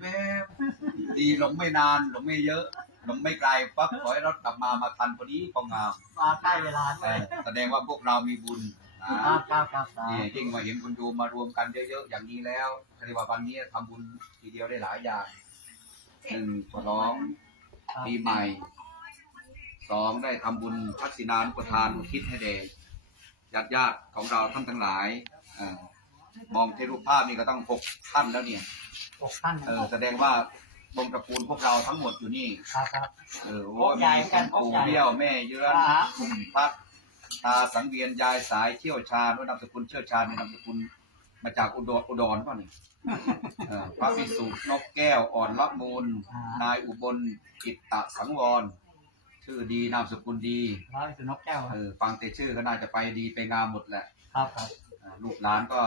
แม่ดีหลงไม่นานหลงไม่เยอะหลงไม่ไกลปั๊บขอให้รถกลับมามาทันพอดีพองามมาใกล้เวลาเอเลยอแสดงว่าพวกเรามีบุญนะ ครับครับครับครับนี่ยิ่งมาเห็นคุณโยมมารวมกันเยอะๆอย่างนี้แล้วเรียกว่าวันนี้ทำบุญทีเดียวได้หลายอย่างหนึ่งฉลองปีใหม่สองได้ทำบุญทักษิณานุปทานอุทิศให้แด่ญาติญาติๆของเราท่านทั้งหลายเออ มองที่รูปภาพนี่ก็ต้องหกท่านแล้วเนี่ยหกท่านเออแสดงว่าวงตระกูลพวกเราทั้งหมดอยู่นี่ครับครับเออพโอ้วกใหญ่มีเหมือนกันปู่พวกใหญ่เบี้ยวแม่เยือนอ่าฮะคุณพัดตาสังเวียนยายสายเชี่ยวชาญด้วยนามสกุลเชี่ยวชาญในนามสกุลมาจากอุดรอุดรป่ะนี่เออพระวิสุทธิ์นกแก้วอ่อนละมูล นายอุบลกิตตะสังวร ชื่อดีนามสกุลดีร้อยสุนกแก้วเออฟังแต่ชื่อก็น่าจะไปดีไปงามหมดแหละ ครับครับอ่าลูกหลานก็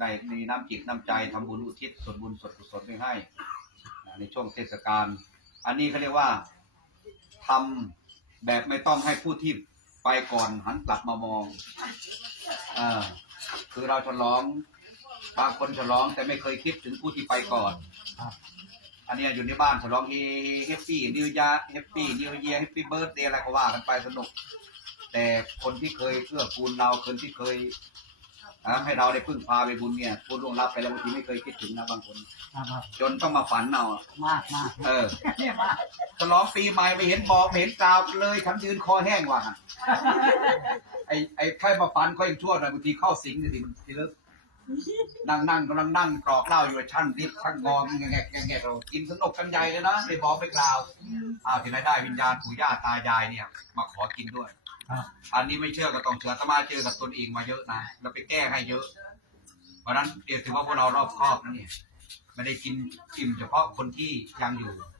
ได้มีน้ำจิตน้ำใจทำบุญอุทิศส่วนบุญส่วนกุศลไปให้ ในช่วงเทศกาลอันนี้เขาเรียกว่าทำแบบไม่ต้องให้ผู้ที่ไปก่อนหันกลับมามองอคือเราฉลองบางคนฉลองแต่ไม่เคยคิดถึงผู้ที่ไปก่อน อันนี้อยู่ในบ้านฉลองเฮปปี้นิวยาเฮปปี้นิวเยียเฮปปี้เบิร์ดเดย์อะไรก็ว่ากันไปสนุก แต่คนที่เคยเกื้อกูลเราคนที่เคย อ่าให้เราได้พึ่งพาไปบุญเนี่ยผู้ล่วงลับไปแล้วบางทีไม่เคยคิดถึงนะบางคน ครับครับจนต้องมาฝันเอาอะมากมากเออเนี่ยมากฉลองปีใหม่ไม่เห็นบอกไม่เห็นกล่าวเลยฉันยืนคอแห้งว่ะไอ้ไอ้ใครมาฝันเขายังชั่วหน่อยบางทีเข้าสิงเลยทีมันทีลึกนั่งนั่งกำลังนั่งกรอกเหล้าอยู่ชั่นริบชั่นงอแงแงแงแงเรากินสนุกกันใหญ่เลยนะไม่บอกไม่กล่าวอ้าวที่ไหนได้วิญญาณปู่ย่าตายายเนี่ย มาขอกินด้วยครับ อันนี้ไม่เชื่อก็ต้องเชื่ออาตมาเจอกับตนเองมาเยอะนะแล้วไปแก้ให้เยอะ เพราะฉะนั้นเดี๋ยวถือว่าพวกเรารอบคอบนะเนี่ยไม่ได้กินอิ่มเฉพาะคนที่ยังอยู่ครับ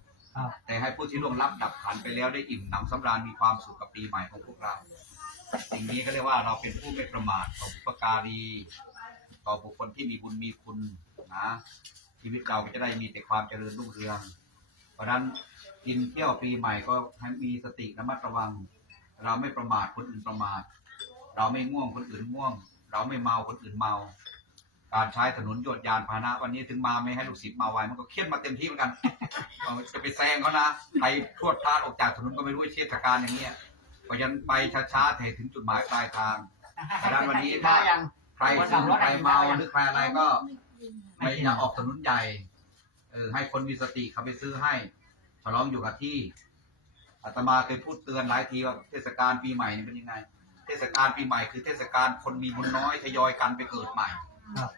แต่ให้ผู้ที่ล่วงลับดับขันไปแล้วได้อิ่มหนำสำราญมีความสุขกับปีใหม่ของพวกเราสิ่งนี้ก็เรียกว่าเราเป็นผู้ไม่ประมาทต่อบุปการีต่อบุคคลที่มีบุญมีคุณนะชีวิตเราก็จะได้มีแต่ความเจริญรุ่งเรือง เพราะฉะนั้นกินเที่ยวปีใหม่ก็ให้มีสติระมัดระวัง เราไม่ประมาทคนอื่นประมาท เราไม่ง่วงคนอื่นง่วง เราไม่เมาคนอื่นเมา การใช้ถนนโยดยานพาหนะ วันนี้ถึงมาไม่ให้ลูกศิษย์มาไวมันก็เครียดมาเต็มที่เหมือนกันเอาจะไปแซงเขานะใครพรวดพลาดออกจากถนนก็ไม่รู้ว่าเทศกาลอย่างเนี้ยเพราะฉะนั้นไปช้าๆแต่ถึงจุดหมายปลายทางอาจารย์วันนี้ถ้ายังใครซึมใครเมาหรือใครอะไรก็ไม่อย่าออกถนนใหญ่เออให้คนมีสติเขาไปซื้อให้ฉลองอยู่กับที่ อาตมาเคยพูดเตือนหลายทีว่าเทศกาลปีใหม่นี่เป็นยังไง เทศกาลปีใหม่คือเทศกาลคนมีบุญน้อยทยอยกันไปเกิดใหม่ครับ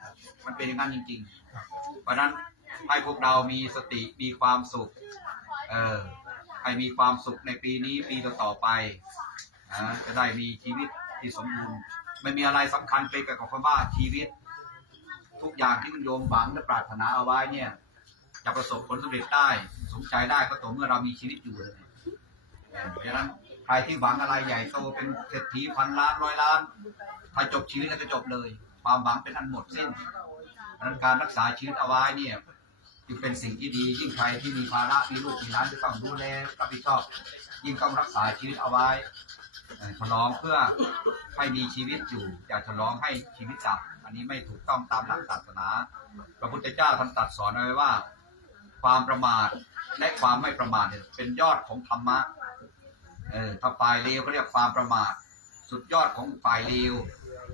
มันเป็นอย่างนั้นจริง ๆ เพราะฉะนั้นให้พวกเรามีสติมีความสุข เออให้มีความสุขในปีนี้ปีต่อๆไปนะจะได้มีชีวิตที่สมบูรณ์ไม่มีอะไรสำคัญไปกับคำว่าชีวิต ทุกอย่างที่มันโยมหวังและปรารถนาเอาไว้เนี่ย จะประสบผลสำเร็จได้สมใจได้ก็ต่อเมื่อเรามีชีวิตอยู่เลย เพราะฉะนั้นใครที่หวังอะไรใหญ่โตเป็นเศรษฐีพันล้านร้อยล้านถ้าจบชีวิตแล้วก็จบเลย ความหวังเป็นอันหมดสิ้นเพราะฉะนั้นการรักษาชีวิตเอาไว้เนี่ยจึงเป็นสิ่งที่ดียิ่งใครที่มีภาระมีลูกมีหลานจะต้องดูแลรับผิดชอบ ยิ่งต้องรักษาชีวิตเอาไว้ฉลองเพื่อให้มีชีวิตอยู่อย่าฉลองให้ชีวิตดับ อันนี้ไม่ถูกต้องตามหลักศาสนา พระพุทธเจ้าท่านตรัสสอนเอาไว้ว่า ความประมาทและความไม่ประมาทเป็นยอดของธรรมะ เออถ้าฝ่ายเลวเขาเรียกความประมาท สุดยอดของฝ่ายเลว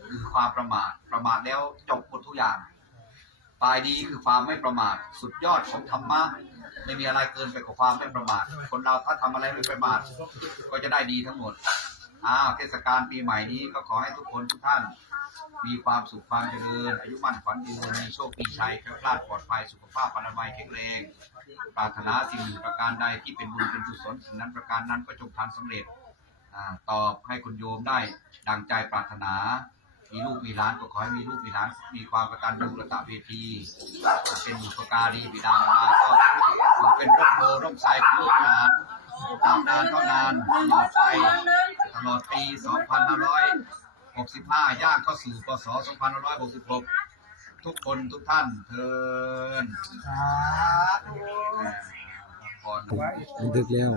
คือความประมาท ประมาทแล้วจบหมดทุกอย่างฝ่ายดีคือความไม่ประมาท สุดยอดของธรรมะไม่มีอะไรเกินไปกว่าความไม่ประมาท คนเราถ้าทำอะไรไม่ประมาท ก็จะได้ดีทั้งหมด อ้าวเทศกาลปีใหม่นี้ก็ขอให้ทุกคนทุกท่าน มีความสุขความเจริญอายุมั่นขวัญยืนมีโชคมีชัยแคล้วคลาดปลอดภัยสุขภาพอนามัยแข็งแรงปรารถนาสิ่งหนึ่งประการใดที่เป็นบุญเป็นกุศลสิ่งนั้นประการนั้นก็จงทำสำเร็จอ่าตอบให้คุณโยมได้ดังใจปรารถนา มีลูกมีหลานก็ขอให้มีลูกมีหลานมีความประกตัญญูกตเวที เป็นบุปการีบิดามารดาก็เป็นร่มโพร่มไทรของลูกหลานตามนานเท่านานตลอดไป ลอดปี 2565 ย่างเข้าสู่พศ 2566 ทุกคนทุกท่านเทินสาธุ ดึกแล้ว